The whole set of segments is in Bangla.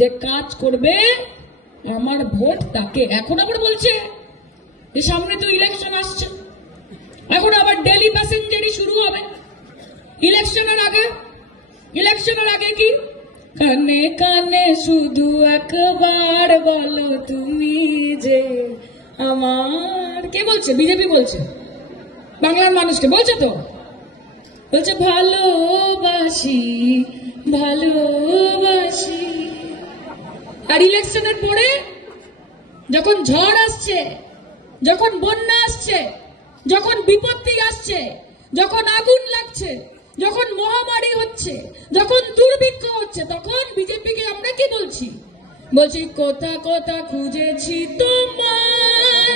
যে কাজ করবে আমার ভোট তাকে। এখন আবার বলছে যে সামনে তো ইলেকশন আসছে, এখন আবার ডেলি প্যাসেঞ্জারই শুরু হবে ইলেকশনের আগে কি কানে কানে শুধু একবার বলো তুমি যে আমার। কে বলছে? বিজেপি বলছে, বাংলার মানুষকে বলছে তো, বলছে ভালোবাসি ভালোবাসি। আর ইলেকশনের পরে যখন ঝড় আসছে, যখন বন্যা আসছে, যখন বিপত্তি আসছে, যখন আগুন লাগছে, যখন মহামারী হচ্ছে, যখন দুর্ভিক্ষ হচ্ছে, তখন বিজেপিকে আমরা কি বলছি? বলছি কোথা কোথা খুঁজেছি তোমায়,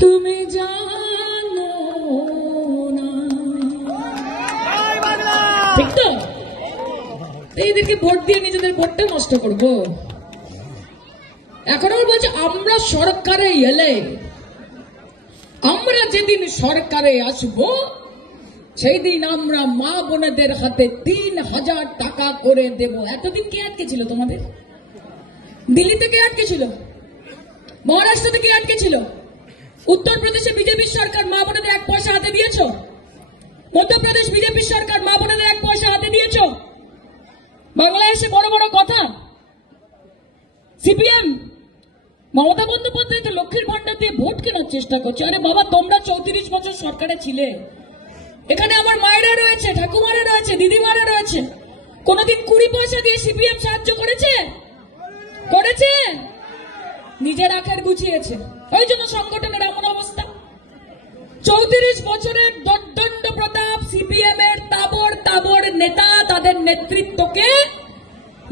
তুমি জানো না। ঠিক তো? এইদেরকে ভোট দিয়ে নিজেদের ভোটটা নষ্ট করবো? এখন আবার বলছে আমরা সরকারে এলে, আমরা যেদিন সরকারে আসবো সেই দিন আমরা মা বোনেদের হাতে ৩,০০০ টাকা করে দেব। এতদিন কে আটকে ছিল তোমাদের? দিল্লিতে কে আটকে ছিল? মহারাষ্ট্রতে কে আটকে ছিল? উত্তরপ্রদেশে বিজেপির সরকার মা বোনেদের ১ পয়সা হাতে দিয়েছ? মধ্যপ্রদেশ বিজেপির সরকার মা বোনেদের ১ পয়সা হাতে দিয়েছ? বাংলায় এসে বড় বড় কথা। সিপিএম মমতা বন্দ্যোপাধ্যায় তো লক্ষ্মীর ভান্ডার দিয়ে ভোট কেনার চেষ্টা করছে। আরে বাবা, তোমরা ৩৪ বছর সরকারে ছিলে, এখানে আমার মায়েরা রয়েছে, ঠাকুমারা রয়েছে, দিদিমারা রয়েছে। কোনদিন ২০ পয়সা দিয়ে সিপিএম সাহায্য করেছে? করেছে? নিজের আখের গুছিয়েছে, ওই জন্য সংগঠনের এমন অবস্থা। ৩৪ বছরের দর্দণ্ড প্রতাপ সিপিএম এর তাবড় তাবড় নেতা, তাদের নেতৃত্বকে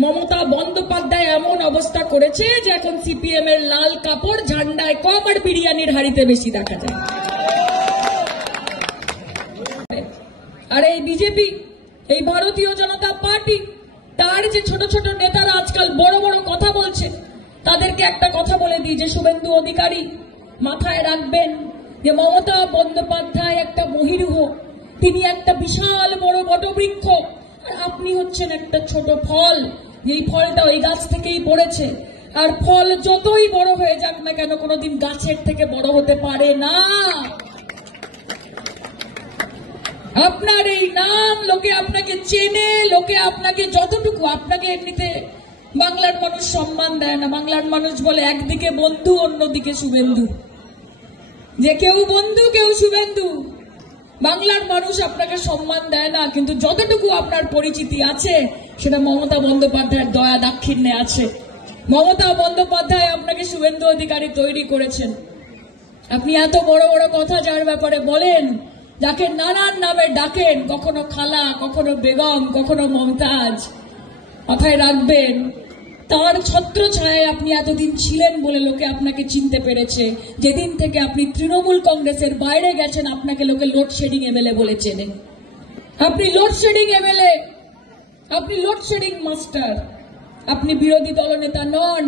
মমতা বন্দ্যোপাধ্যায় এমন অবস্থা করেছে যে এখন সিপিএম এর লাল কাপড় ঝান্ডায় কম আর বিরিয়ানির হাড়িতে বেশি দেখা যায়। আর এই বিজেপি, এই ভারতীয় জনতা পার্টি, তার যে ছোট ছোট নেতারা আজকাল বড় বড় কথা বলছে, তাদেরকে একটা কথা বলে দিই যে শুভেন্দু অধিকারী মাথায় রাখবেন যে মমতা বন্দ্যোপাধ্যায় একটা মহিরুহ, তিনি একটা বিশাল বড় বটবৃক্ষ, আর আপনি হচ্ছেন একটা ছোট ফল। এই ফলটা ওই গাছ থেকেই পড়েছে, আর ফল যতই বড় হয়ে যাক না কেন কোনোদিন গাছের থেকে বড় হতে পারে না। আপনার এই নাম, লোকে আপনাকে চেনে, লোকে আপনাকে যতটুকু, আপনাকে এমনিতে বাংলার মানুষ সম্মান দেয় না। বাংলার মানুষ বলে একদিকে বন্ধু, অন্যদিকে শুভেন্দু, যে কেউ বন্ধু কেউ শুভেন্দু। বাংলার মানুষ আপনাকে সম্মান দেয় না, কিন্তু যতটুকু আপনার পরিচিতি আছে সেটা মমতা বন্দ্যোপাধ্যায়ের দয়া দাক্ষিণ্যে আছে। মমতা বন্দ্যোপাধ্যায় আপনাকে শুভেন্দু অধিকারী তৈরি করেছেন। আপনি এত বড় বড় কথা যার ব্যাপারে বলেন, যাকে নানান নামে ডাকেন, কখনো খালা, কখনো বেগম, কখনো মমতাজ, মাথায় রাখবেন তার ছত্র ছায়ায় আপনি এতদিন ছিলেন বলে লোকে আপনাকে চিনতে পেরেছে। যেদিন থেকে আপনি তৃণমূল কংগ্রেসের বাইরে গেছেন, আপনাকে লোকে লোডশেডিং এমএলএ বলে চেনে। আপনি লোডশেডিং এমএলএ, আপনি লোডশেডিং মাস্টার। আপনি বিরোধী দলনেতা নন।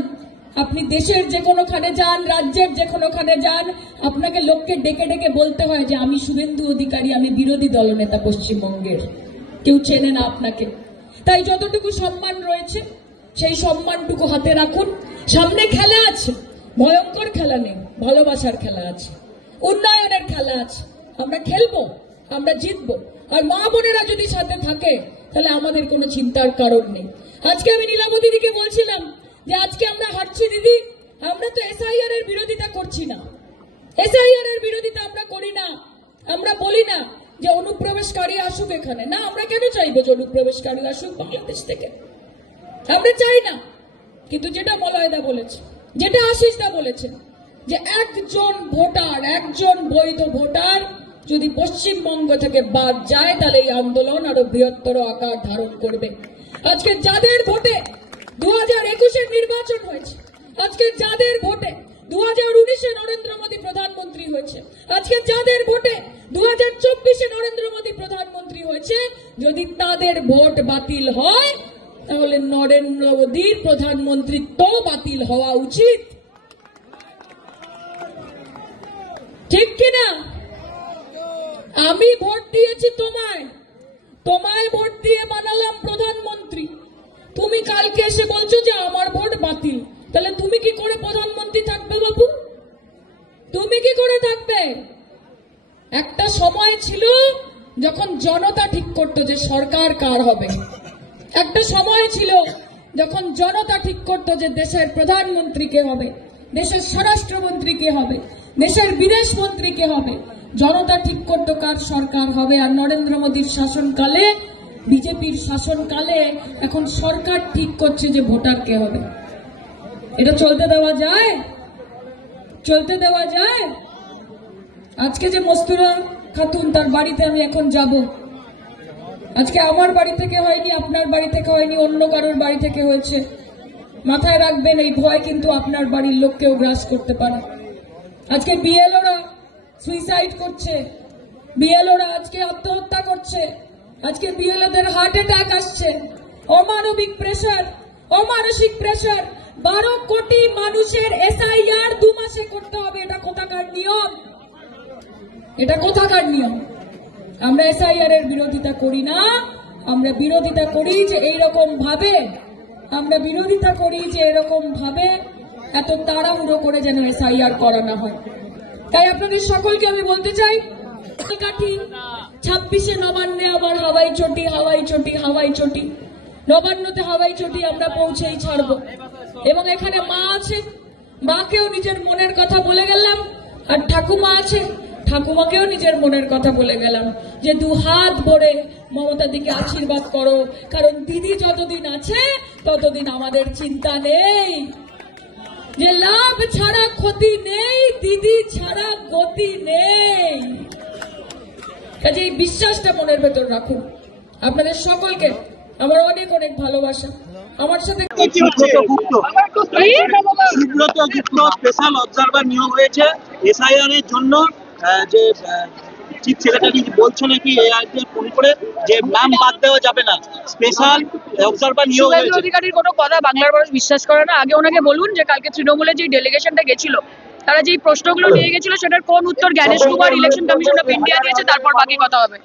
আপনি দেশের যে কোনোখানে যান, রাজ্যের যে কোনোখানে যান, আপনাকে লোককে ডেকে ডেকে বলতে হয় যে আমি শুভেন্দু অধিকারী, আমি বিরোধী দলনেতা পশ্চিমবঙ্গের। কেউ চেনে না আপনাকে। তাই যতটুকু সম্মান রয়েছে সেই সম্মানটুকু হাতে রাখুন। সামনে খেলা আছে, ভয়ঙ্কর খেলা নেই, ভালোবাসার খেলা আছে, উন্নয়নের খেলা আছে। আমরা খেলবো, আমরা জিতবো। আর মা বোনেরা যদি সাথে থাকে তাহলে আমাদের কোনো চিন্তার কারণ নেই। আজকে আমি নীলাবতী দিদিকে বলছিলাম যে আজকে আমরা হাঁটছি দিদি, আমরা তো এসআইআর এর বিরোধিতা করছি না। এসআইআর এর বিরোধিতা আমরা করি না। আমরা বলি না যে অনুপ্রবেশকারী আসুক এখানে, না। আমরা কেন চাইবো যে অনুপ্রবেশকারী আসুক বাংলাদেশ থেকে? আমরা চাই না। কিন্তু যেটা মলয়দা বলেছে, যেটা আশিসদা বলেছে, যে একজন ভোটার, একজন বৈধ ভোটার যদি পশ্চিমবঙ্গ থেকে বাদ যায় তাহলে এই আন্দোলন আরো বৃহত্তর আকার ধারণ করবে। আজকে যাদের ভোটে 2021-এর নির্বাচন হয়েছে, আজকে যাদের ভোটে 2019-এ নরেন্দ্র মোদী প্রধানমন্ত্রী হয়েছে, আজকে যাদের ভোটে 2024-এ নরেন্দ্র মোদী প্রধানমন্ত্রী হয়েছে, যদি তাদের ভোট বাতিল হয় তাহলে নরেন্দ্র মোদীর প্রধানমন্ত্রিত্ব বাতিল হওয়া উচিত। ঠিক কিনা? আমি ভোট দিয়েছি তোমায়, তোমায় ভোট দিয়ে বানালাম প্রধানমন্ত্রী। আজকে এসে বলছো যে আমার ভোট বাতিল, তাহলে তুমি কি করে প্রধানমন্ত্রী থাকবে বাবু? তুমি কি করে থাকবে? একটা সময় ছিল যখন জনতা ঠিক করতো যে সরকার কার হবে। একটা সময় ছিল যখন জনতা ঠিক করতো যে দেশের প্রধানমন্ত্রী কে হবে, দেশের স্বরাষ্ট্রমন্ত্রী কে হবে, দেশের বিদেশ মন্ত্রী কে হবে। জনতা ঠিক করতো কার সরকার হবে। আর নরেন্দ্র মোদীর শাসনকালে, বিজেপির শাসনকালে এখন সরকার ঠিক করছে যে ভোটার কে হবে। এটা চলতে দেওয়া যায়? চলতে দেওয়া যায়? আজকে যে মস্তুরা খাতুন, তার বাড়িতে আমি এখন যাব। আজকে আমার বাড়ি থেকে হয়নি, আপনার বাড়ি থেকে হয়নি, অন্য কারোর বাড়ি থেকে হয়েছে। মাথায় রাখবেন, এই ভয় কিন্তু আপনার বাড়ির লোককেও গ্রাস করতে পারে। আজকে বিএলওরা সুইসাইড করছে, বিএলওরা আজকে আত্মহত্যা করছে, আজকে বিএলওদের হার্ট অ্যাটাক আসছে। অমানবিক প্রেসার, অমানসিক প্রেসার। 12 কোটি মানুষের এসআইআর 2 মাসে করতে হবে। এটা কোথাকার নিয়ম? এটা কোথাকার নিয়ম? আমরা এসআইআর এর বিরোধিতা করি না, আমরা বিরোধিতা করি যে এইরকম ভাবে, আমরা বিরোধিতা করি যে এরকম ভাবে এত তাড়াহুড়ো করে যেন এসআইআর করানো হয়। তাই আপনাদের সকলকে আমি বলতে চাই, 26-এ নবান্নে আবার হাওয়াই চটি, হাওয়াই চটি, হাওয়াই চটি। নবান্নতে হাওয়াই চটি আমরা পৌঁছেই ছাড়বো। এবং এখানে মা আছে, মাকেও নিজের মনের কথা বলে গেলাম। আর ঠাকুমা আছে, ঠাকুমাকেও নিজের মনের কথা বলে গেলাম যে 2 হাত ভরে মমতা দিকে আশীর্বাদ করো, কারণ দিদি যতদিন আছে ততদিন আমাদের চিন্তা নেই, যে লাভ ছাড়া ক্ষতি নেই, দিদি ছাড়া গতি নেই। কাজে এই বিশ্বাসটা মনের ভেতর রাখুন। আপনাদের সকলকে আমার অনেক অনেক ভালোবাসা। আমার সাথে সুব্রত গুপ্ত স্পেশাল অবজারভার নিয়োগ হয়েছে এসআইআর এর জন্য। যে চিফ সেক্রেটারি বলছে নাকি ফোন করে যে নাম বাদ দেওয়া যাবে না, স্পেশাল অবজারভার নিয়োগ হয়েছে। শুভেন্দু অধিকারীর কোনো কথা বাংলার মানুষ বিশ্বাস করে না। আগে ওনাকে বলুন যে কালকে তৃণমূলের যে ডেলিগেশনটা গেছিল, তারা যেই প্রশ্নগুলো নিয়ে গেছিল সেটার কোন উত্তর Gyanesh Kumar election commission of India দিয়েছে, তারপর বাকি কথা হবে।